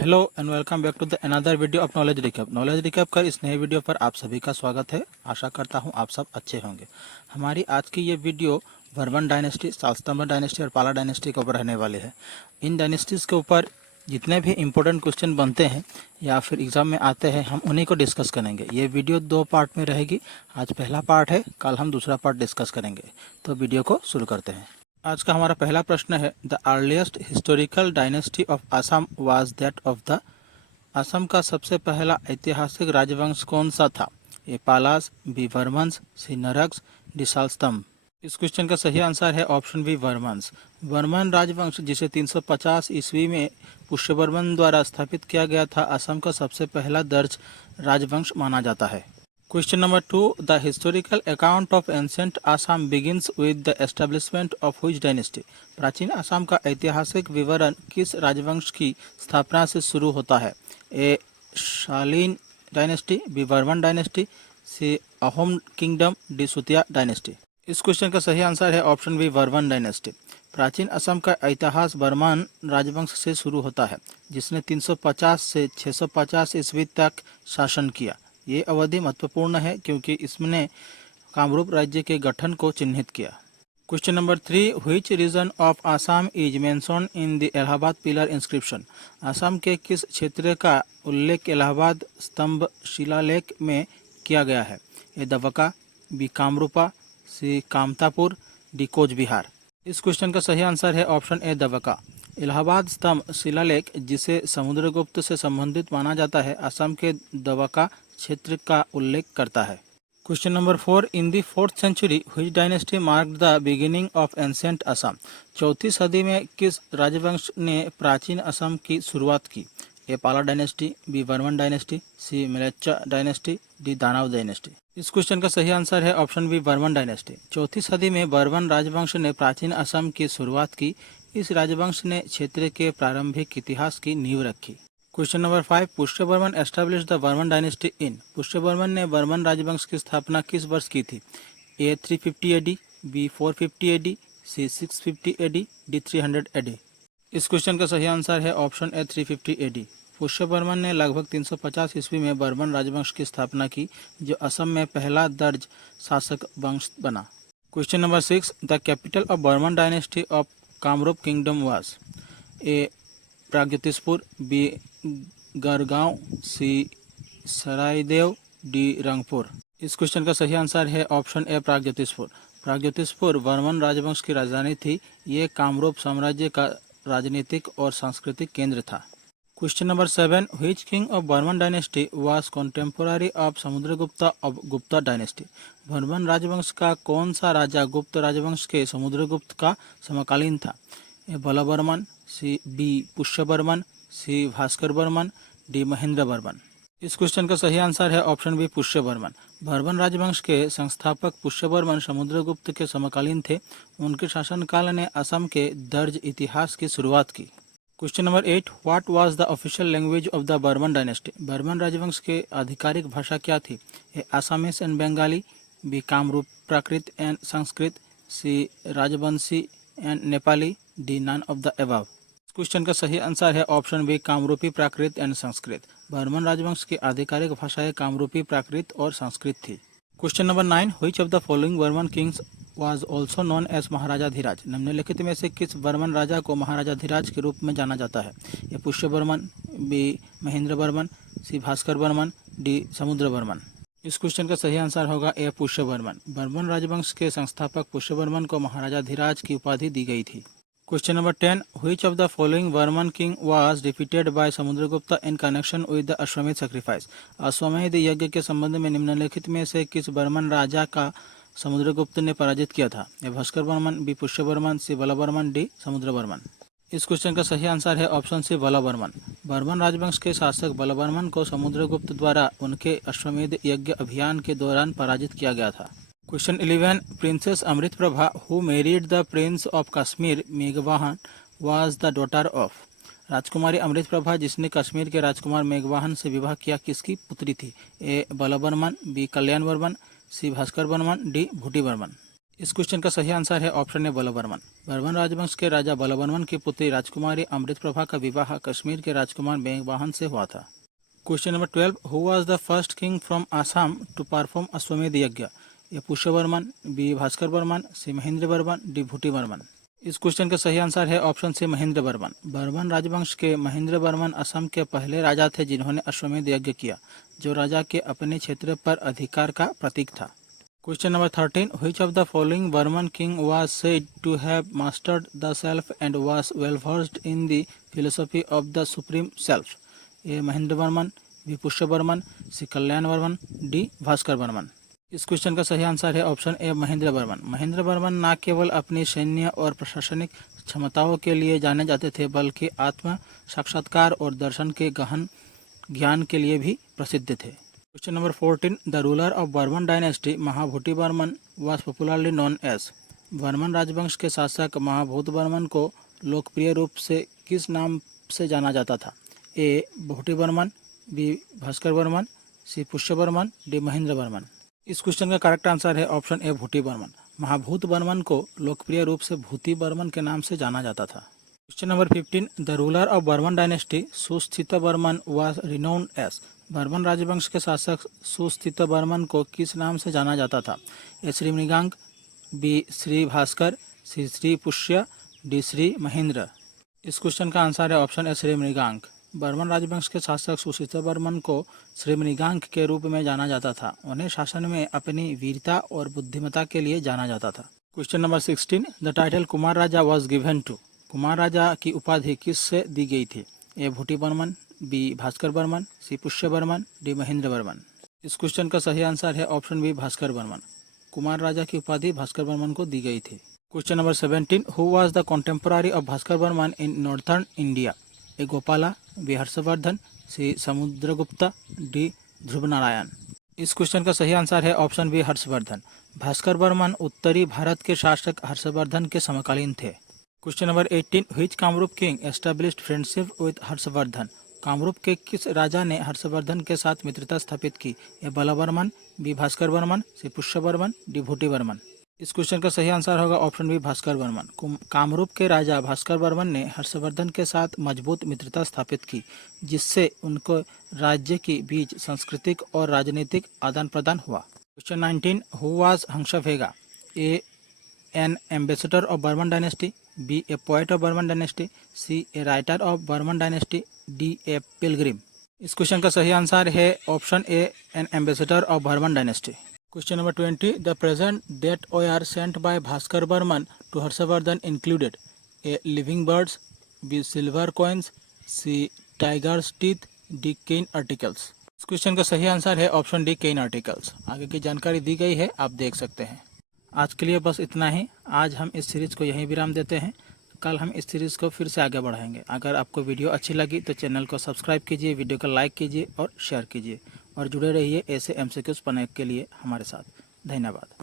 Hello and welcome back to the another video of knowledge recap. Knowledge recap कर इस नए video पर आप सभी का स्वागत है। आशा करता हूं आप सब अच्छे होंगे। हमारी आज की ये वीडियो वर्मन डायनेस्टी, शालस्तंभ डायनेस्टी और पाला डायनेस्टी के ऊपर रहने वाली है। इन डायनेस्टीज़ के ऊपर जितने भी इम्पोर्टेंट क्वेश्चन बनते हैं या फिर एग्ज़ाम में आते हैं, हम उन्हीं को डिस्कस करेंगे। ये वीडियो 2 पार्ट में रहेगी। आज पहला पार्ट है, कल हम दूसरा पार्ट डिस्कस करेंगे। तो वीडियो को शुरू करते हैं। आज का हमारा पहला प्रश्न है, the earliest historical dynasty of Assam was that of the. Assam का सबसे पहला ऐतिहासिक राजवंश कौन सा था? ए पालास, बी वर्मन्स, सी नरक्स, डी शालस्तंभ। इस क्वेश्चन का सही आंसर है ऑप्शन बी वर्मन्स। वर्मन राजवंश, जिसे 350 ईस्वी में पुष्यवर्मन द्वारा स्थापित किया गया था, असम का सबसे पहला दर्ज राजवंश माना जाता है। Question number 2. The historical account of ancient Assam begins with the establishment of which dynasty? प्राचीन असम का ऐतिहासिक विवरण किस राजवंश की स्थापना से शुरू होता है? ए शालीन डायनेस्टी, बी वर्मन डायनेस्टी, सी अहोम किंगडम, डी सुतिया डायनेस्टी। इस क्वेश्चन का सही आंसर है ऑप्शन बी वर्मन डायनेस्टी। प्राचीन असम का इतिहास वर्मन राजवंश से शुरू होता है, जिसने 350 से 650 ईस्वी तक शासन किया। ये अवधि महत्वपूर्ण है क्योंकि इसने कामरूप राज्य के गठन को चिन्हित किया। Question number 3. Which region of Assam is mentioned in the Allahabad pillar inscription? Assam के किस क्षेत्र का उल्लेख इलाहाबाद स्तंभ शिलालेख में किया गया है? ए दवका, बी कामरूपा, सी कामतापुर, डी कोच बिहार। इस क्वेश्चन का सही आंसर है ऑप्शन ए दवका। इलाहाबाद स्तंभ शिलालेख, जिसे समुद्रगुप्त से संबंधित माना जाता है, असम के दवका क्षेत्र का उल्लेख करता है। Question number 4. In the 4th century which dynasty marked the beginning of ancient Assam? चौथी सदी में किस राजवंश ने प्राचीन असम की शुरुआत की? ए पाला डायनेस्टी, बी वर्मन डायनेस्टी, सी म्लेच्छा डायनेस्टी, डी दानव डायनेस्टी। इस क्वेश्चन का सही आंसर है ऑप्शन बी वर्मन डायनेस्टी। चौथी सदी में वर्मन राजवंश ने प्राचीन असम की शुरुआत की। इस राजवंश ने क्षेत्र के प्रारंभिक इतिहास की नींव रखी। Question number 5. Pushyavarman establish the Varman dynasty in? Pushyavarman ने वर्मन राजवंश की स्थापना किस वर्ष की थी? A 350 AD, B 450 AD, C 650 AD, D 300 AD. इस क्वेश्चन का सही आंसर है ऑप्शन ए 350 एडी। पुष्यवर्मन ने लगभग 350 ईस्वी में वर्मन राजवंश की स्थापना की, जो असम में पहला दर्ज शासक वंश बना। Question number 6. The capital of Varman dynasty of Kamrup kingdom was? A Pragjyotishpur, B Garhgaon, C Saraidev, D Rangpur. इस क्वेश्चन का सही आंसर है ऑप्शन ए प्रागज्योतिषपुर। प्रागज्योतिषपुर वर्मन राजवंश की राजधानी थी। ये कामरूप साम्राज्य का राजनीतिक और सांस्कृतिक केंद्र था। Question number 7. Which king of Varman dynasty was contemporary of Samudragupta of Gupta dynasty? Varman राजवंश का कौन सा राजा गुप्त राजवंश के समुद्रगुप्त का समकालीन था? ए बलवर्मन, सी बी पुष्यवर्मन, सी भास्कर वर्मन, डी महेंद्र वर्मन। इस क्वेश्चन का सही आंसर है ऑप्शन बी पुष्यवर्मन। वर्मन राजवंश के संस्थापक पुष्यवर्मन समुद्रगुप्त के समकालीन थे। उनके शासनकाल ने असम के दर्ज इतिहास की शुरुआत की। Question number 8. What was the official language of the Varman dynasty? Varman राजवंश के आधिकारिक भाषा क्या थी? A Assamese and Bengali, B Kamrup Prakrit and Sanskrit, C Rajbanshi and Nepali, D none of the above. Question का सही आंसर है option B Kamrupi Prakrit and Sanskrit. Varman राजवंश की आधिकारिक भाषाएं कामरूपी प्राकृत और संस्कृत थी। Question number 9. Which of the following Varman Kings was also known as Maharajadhiraj? निम्नलिखित में से किस वर्मन राजा को महाराजाधिराज के रूप में जाना जाता है? ए पुष्यवर्मन, बी महेंद्र वर्मन, सी भास्कर वर्मन, डी समुद्र वर्मन। इस क्वेश्चन का सही आंसर होगा ए पुष्यवर्मन। वर्मन राजवंश के संस्थापक पुष्यवर्मन को महाराजाधिराज की उपाधि दी गई थी। Question number 10. Which of the following Varman king was defeated by Samudragupta in connection with the अश्वमेध सैक्रिफाइस? अश्वमेध यज्ञ के संबंध में निम्नलिखित में से किस वर्मन राजा का समुद्रगुप्त ने पराजित किया था? ए भास्कर वर्मन, बी पुष्यवर्मन, सी बलवर्मन, डी समुद्र वर्मन। इस क्वेश्चन का सही आंसर है ऑप्शन सी बलवर्मन। वर्मन राजवंश के शासक बलवर्मन को समुद्रगुप्त द्वारा उनके अश्वमेध यज्ञ अभियान के दौरान पराजित किया गया था। Question 11. Princess Amritaprabha who married the prince of Kashmir मेघवाहन वाज द डॉटर ऑफ? राजकुमारी अमृतप्रभा, जिसने कश्मीर के राजकुमार मेघवाहन से विवाह किया, किसकी पुत्री थी? ए बलवर्मन, बी कल्याण वर्मन, सी भास्कर वर्मन, डी भूटी वर्मन। इस क्वेश्चन का सही आंसर है ऑप्शन ए बलवर्मन। वर्मन राजवंश के राजा बलवर्मन की पुत्री राजकुमारी अमृत प्रभा का विवाह कश्मीर के राजकुमार मेघवाहन से हुआ था। Question number 12, who was the first king from Assam to perform Ashvamedha yajna? A Pushyavarman, B Bhaskar Varman, C Mahendra Varman, D Bhuti Varman. इस क्वेश्चन का सही आंसर है ऑप्शन सी महेंद्र वर्मन। वर्मन राजवंश के महेंद्र वर्मन असम के पहले राजा थे जिन्होंने अश्वमेध यज्ञ किया, जो राजा के अपने क्षेत्र पर अधिकार का प्रतीक था। Question number 13, which of the following Varman king was said to have mastered the self and was well versed in the philosophy of the supreme self? A Mahendra Varman, B Pushya Varman, C Kalyan Varman, D Bhaskar Varman. इस क्वेश्चन का सही आंसर है option A Mahendra Varman. Mahendra Varman न केवल अपनी सैन्य और प्रशासनिक क्षमताओं के लिए जाने जाते थे, बल्कि आत्म साक्षात्कार और दर्शन के गहन ज्ञान के लिए भी प्रसिद्ध थे। Question number 14, the ruler of Varman dynasty Mahabhuti Varman was popularly known as? Varman राजवंश के शासक महाभूत वर्मन को लोकप्रिय रूप से किस नाम से जाना जाता था? ए Bhuti Varman, B Bhaskar Varman, C Pushya Varman, D Mahendra Varman. इस क्वेश्चन का करेक्ट आंसर है ऑप्शन ए भूटी वर्मन। महाभूत वर्मन को लोकप्रिय रूप से भूति वर्मन के नाम से जाना जाता था। Question number 15, the ruler of Varman dynasty Susthita Varman was renowned as? Varman राजवंश के शासक सुस्थित वर्मन को किस नाम से जाना जाता था? ए श्री मृगांक, बी श्री भास्कर, सी श्री पुष्य, डी श्री महेंद्र। इस क्वेश्चन का आंसर है ऑप्शन ए श्री मृगांक। वर्मन राजवंश के शासक सुस्थित वर्मन को श्री मृगांक के रूप में जाना जाता था। उन्हें शासन में अपनी वीरता और बुद्धिमत्ता के लिए जाना जाता था। Question number 16, the title Kumar Raja was given to? Kumar Raja की उपाधि किससे दी गई थी? A Bhuti Varman, B Bhaskar Varman, C Pushya Varman, D Mahendra Varman. इस क्वेश्चन का सही आंसर है ऑप्शन बी भास्कर वर्मन। कुमार राजा की उपाधि भास्कर वर्मन को दी गई थी। Question number 17, who was the contemporary of Bhaskar Varman in northern India? A Gopala, B Harshvardhan, C Samudragupta, D ध्रुव नारायण। इस क्वेश्चन का सही आंसर है ऑप्शन बी हर्षवर्धन। भास्कर वर्मन उत्तरी भारत के शासक हर्षवर्धन के समकालीन थे। Question number 18, which Kamrup king established friendship with Harshvardhan? Kamrup के किस राजा ने हर्षवर्धन के साथ मित्रता स्थापित की? ए बलवर्मन, B Bhaskar Varman, C Pushya Varman, D Bhuti Varman. इस क्वेश्चन का सही आंसर होगा ऑप्शन बी भास्कर वर्मन। कामरूप के राजा भास्कर वर्मन ने हर्षवर्धन के साथ मजबूत मित्रता स्थापित की, जिससे उनको राज्य के बीच सांस्कृतिक और राजनीतिक आदान प्रदान हुआ। Question 19, who was Hamsavega? A an ambassador of Varman dynasty, B a poet of Varman dynasty, C a writer of Varman dynasty, D a pilgrim. इस क्वेश्चन का सही आंसर है option A an ambassador of Varman dynasty. Question number 20, the present that were sent by Bhaskar Varman to Harshavardhan included A. Living birds, B. Silver coins, C. Tiger's teeth, D. Cane articles। इस question का सही answer है option D केन articles. आगे की जानकारी दी गई है, आप देख सकते हैं। आज के लिए बस इतना ही। आज हम इस सीरीज़ को यहीं विराम देते हैं। कल हम इस सीरीज़ को फिर से आगे बढ़ाएंगे। अगर आपको वीडियो अच्छी लगी तो चैनल को सब्सक्राइब कीजिए, वीडियो को लाइक कीजिए और शेयर कीजिए और जुड़े रहिए ऐसे MCQs पढ़ने के लिए हमारे साथ। धन्यवाद।